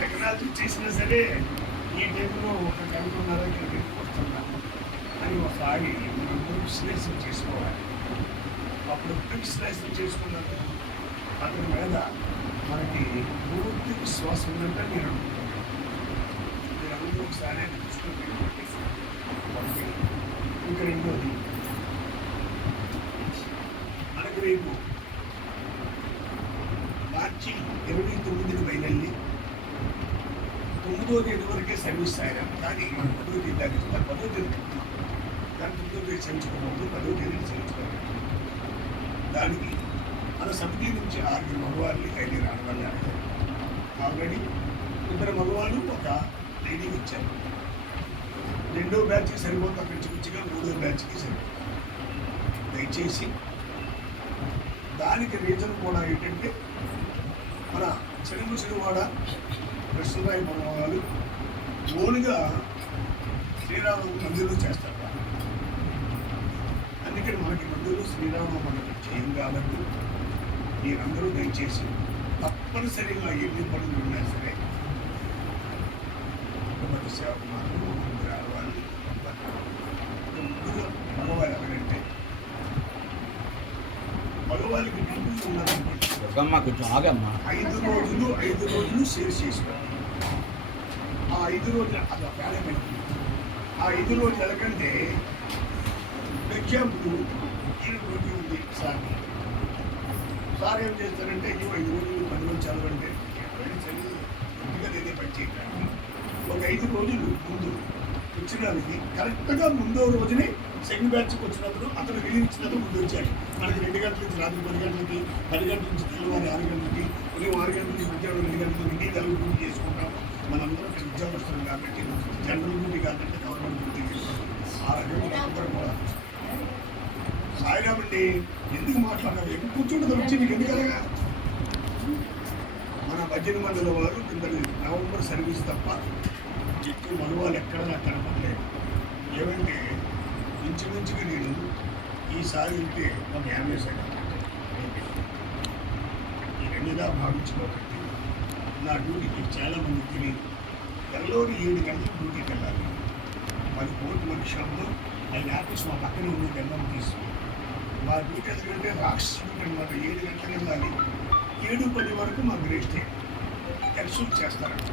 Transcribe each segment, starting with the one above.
Technology చేసినా సరే ఈ టైంలో ఒక గంటన్నర వస్తున్నాం అని ఒక ఆగి మనం విశ్లేషణ చేసుకోవాలి. అప్పుడు ఇప్పుడు ఫిక్స్ లైసెన్స్ చేసుకున్నాను అతని మీద మనకి పూర్తి విశ్వాసం ఉందంటే నేను అందరూ ఒకసారి చూసుకుంటే ఇంకా రెండోది మనకు రేపు మార్చి 29ని బయలుదేరి 9వ తేదీ వరకే సర్వీస్ ఆయన కానీ మనం 10వ తేదీ దాకా 10వ తేదీ దాని 9వ తేదీ చేయించుకోవద్దు 10వ తేదీని చేయించుకోవాలి. దానికి మన సమితి నుంచి 6 మగవాళ్ళని 5 ఆడవాళ్ళని అడిగారు. ఆల్రెడీ 2 మగవాళ్ళు ఒక లేడీకి ఇచ్చారు. 2వ బ్యాచ్కి సరిపోతుంది అక్కడి నుంచి మంచిగా 3వ బ్యాచ్కి సరిపోతుంది. దయచేసి దానికి రీజన్ కూడా ఏంటంటే మన చెరువాడ కృష్ణరాయ పర్వాలు ఓన్గా శ్రీరామ మందిరంలో చేస్తారు. అందుకని మనకి మందిరంలో శ్రీరామ మందిరం చేయం కాబట్టి మీరందరూ దయచేసి తప్పనిసరిగా ఎన్ని పనులు ఉన్నా సరే కుటుంబ సేవకు మాత్రం ముగ్గురు ఆడవాళ్ళు ముగ్గురు మగవాళ్ళు ఎవరంటే మగవాళ్ళకి డ్యూటీ ఉన్నదన్నమాట. 5 రోజులు సేవ్ చేసుకోవాలి. ఆ 5 రోజులు అది ప్రారంభం. ఆ 5 రోజులు ఎలాగంటే ఎగ్జాంపుల్ ఈ డ్యూటీ ఉంది సార్ ఏం చేస్తారంటే 5 రోజులు 10 రోజులు చదవంటే చదివి ఇంటిగా నేనే పని చేయడానికి ఒక 5 రోజులు ముందు వచ్చినది కరెక్ట్గా 3వ రోజునే సెకండ్ బ్యాచ్కి వచ్చినప్పుడు అతను రిలీవ్ ఇచ్చినప్పుడు ముందు వచ్చాడు. మనకి 2 గంటల నుంచి రాత్రి 10 గంటలకి 10 గంటల నుంచి తెల్లవారి 6 గంటలకి ఉదయం 6 గంటల నుంచి మధ్యాహ్నం 2 గంటలకి ఇంటికి తెలుగు డ్యూటీ చేసుకుంటాం. మనందరం ఉద్యోగస్తులు కాబట్టి జనరల్ డ్యూటీ కాబట్టి గవర్నమెంట్ డ్యూటీ చేసుకుంటాం. ఆ రకంగా అందరూ కూడా సాయిరామండి ఎందుకు మాట్లాడాలి ఎక్కువ కూర్చుంటుంది వచ్చి నీకు ఎందుకలగా మన భజన మండలి వారు కిందటి నవంబర్ సర్వీస్ తప్ప ఎక్కువ మనువాళ్ళు ఎక్కడ నాకు కనపడలేదు. ఏమంటే ఇంచుమించుగా నేను ఈసారి ఉంటే ఒక 50 సెకండ్ ఈ 2గా భావించుకోకండి. నా డ్యూటీకి చాలామంది తెలియదు. తెల్లవారు 7 గంటలకు డ్యూటీకి వెళ్ళాలి. 10 కోట్ల మంది షాప్లో 5 ఆఫీస్ మా పక్కన ఉండి గంటలు తీసుకుని మా డ్యూటీ ఎందుకంటే రాక్షసుడు అనమాట. 7 గంటలకు వెళ్ళాలి. 7:10 వరకు మాకు రెస్ట్ ఎక్సూట్ చేస్తారంట.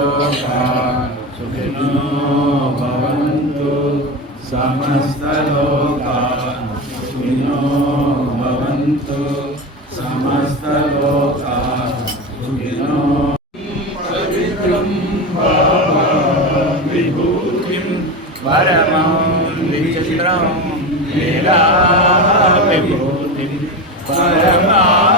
समस्तलोकान् सुखिनो सुखिनो भवन्तु समस्तलोकाः सुखिनो भवन्तु समस्तलोकाः सुखिनो पवित्रं विभूतिं परमं विचित्रं लीला विभूतिं परमार्थइष्टा